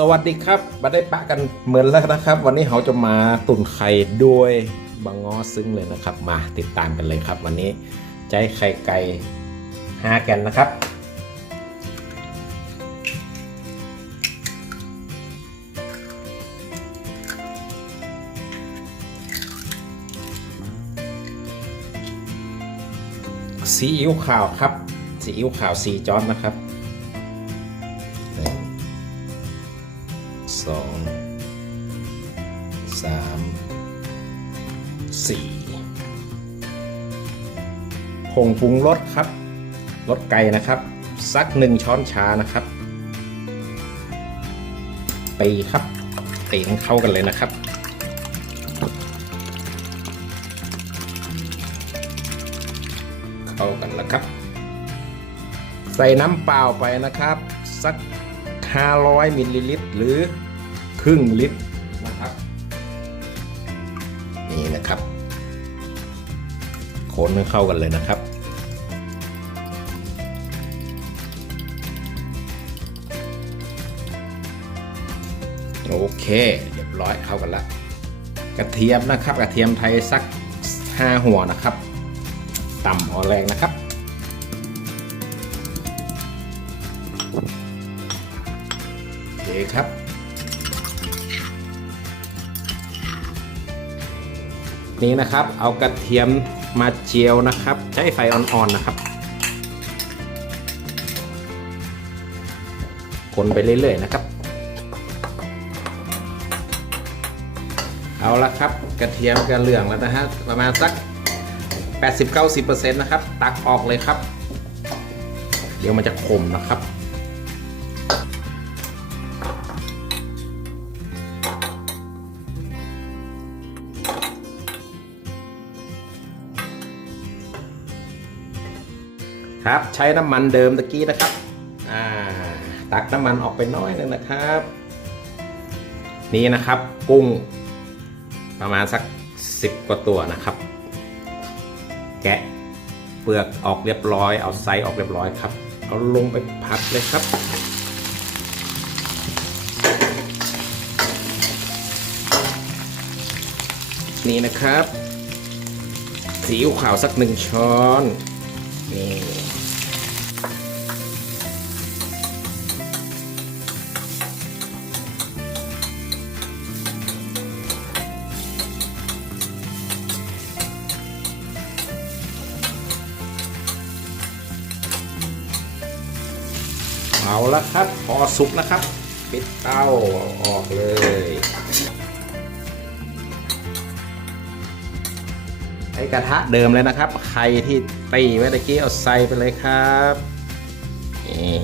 สวัสดีครับมาได้ปะกันเหมือนแล้วนะครับ วันนี้เราจะมาตุ่นไข่ด้วยบางงอซึ้งเลยนะครับ มาติดตามกันเลยครับ วันนี้ใจไข่ไก่ห้าแกนนะครับ ซีอิ๊วขาวครับซีอิ๊วขาวสีจอนนะครับ สองสามสี่ผงปรุงรสครับรสไก่นะครับ สักหนึ่งช้อนชานะครับตีครับตีให้เข้ากันเลยนะครับ เข้ากันแล้วครับ ใส่น้ำเปล่าไปนะครับ สัก 500มิลลิลิตรหรือ รึ่งลิตรนะครับ นี่นะครับคนให้เข้ากันเลยนะครับ โอเค เรียบร้อยเข้ากันแล้วกระเทียมนะครับ กระเทียมไทยสัก 5 หัวนะครับต่ำพอแรงนะครับโอเคครับ นี่นะครับ เอากระเทียมมาเจียวนะครับ ใช้ไฟอ่อนๆนะครับ คนไปเรื่อยๆนะครับ เอาละครับ กระเทียมกระเหลืองแล้วนะฮะประมาณสัก 80-90%นะครับ ตักออกเลยครับ เดี๋ยวมันจะขมนะครับ ครับ ใช้น้ำมันเดิมตะกี้นะครับตักน้ำมันออกไปน้อยนึงนะครับ นี่นะครับกุ้ง ประมาณสัก10กว่าตัวนะครับ แกะเปลือกออกเรียบร้อย เอาไซส์ออกเรียบร้อยครับ เอาลงไปผัดเลยครับนี่นะครับสีอิ๊วขาวสักหนึ่งช้อนนี่ เอาละครับ พอสุกนะครับ ปิดเตาออกเลยใช้กระทะเดิมเลยนะครับ ไข่ที่ตีไว้ตะกี้เอาใส่ไปเลยครับนี่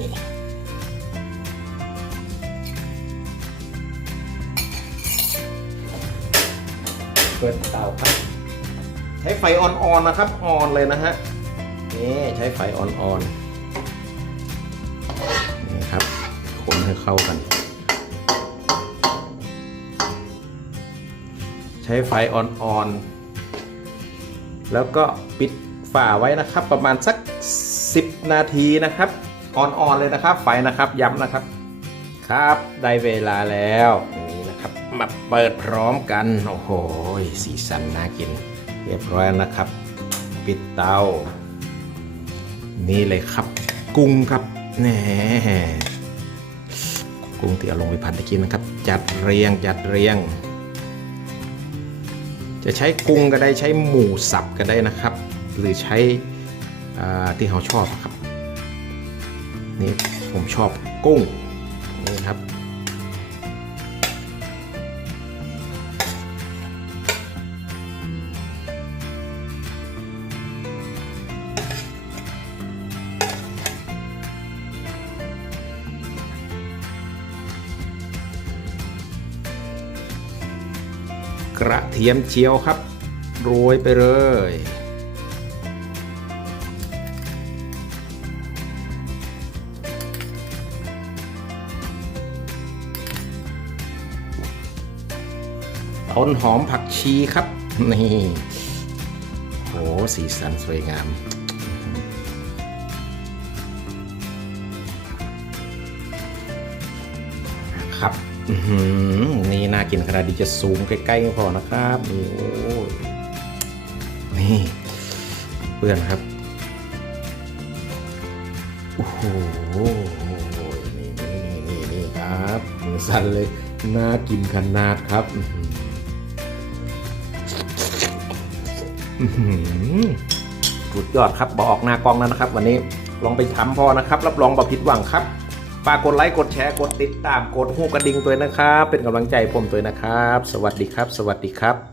เปิดเตาครับ ใช้ไฟอ่อนๆนะครับ อ่อนเลยนะฮะนี่ใช้ไฟอ่อนๆ นี่ครับ คนให้เข้ากัน ใช้ไฟอ่อนๆ แล้วก็ปิดฝาไว้นะครับ ประมาณสัก 10 นาทีนะครับอ่อนๆเลยนะครับ ไฟนะครับย้ำนะครับ ครับได้เวลาแล้วนี่นะครับ มาเปิดพร้อมกันโอ้โหสีสันน่ากิน เรียบร้อยแล้วนะครับ ปิดเตานี่เลยครับ กุ้งครับ แน่กุ้งที่เอาลงไปผัดตะกี้นะครับ จัดเรียงจัดเรียง จะใช้กุ้งก็ได้ใช้หมูสับก็ได้นะครับ หรือใช้ที่เราชอบอะครับ นี่ผมชอบกุ้งนี่ครับ กระเทียมเจียวครับ โรยไปเลย ต้นหอมผักชีครับ นี่โหสีสันสวยงามครับ นี่น่ากินขนาดดีจะซูมใกล้ๆพอนะครับนี่โอ้ยนี่เพื่อนครับโอ้โหนี่นี่นี่นี่ครับมือสั่นเลยน่ากินขนาดครับอื้อหืออื้อหือสุดยอดครับบอกออกหน้ากล้องแล้วนะครับ วันนี้ลองไปทำพอนะครับ รับรองบ่ผิดหวังครับ ฝากกดไลค์กดแชร์กดติดตามกดหูกระดิ่งตัวนะครับ เป็นกำลังใจผมตัวนะครับ สวัสดีครับ สวัสดีครับ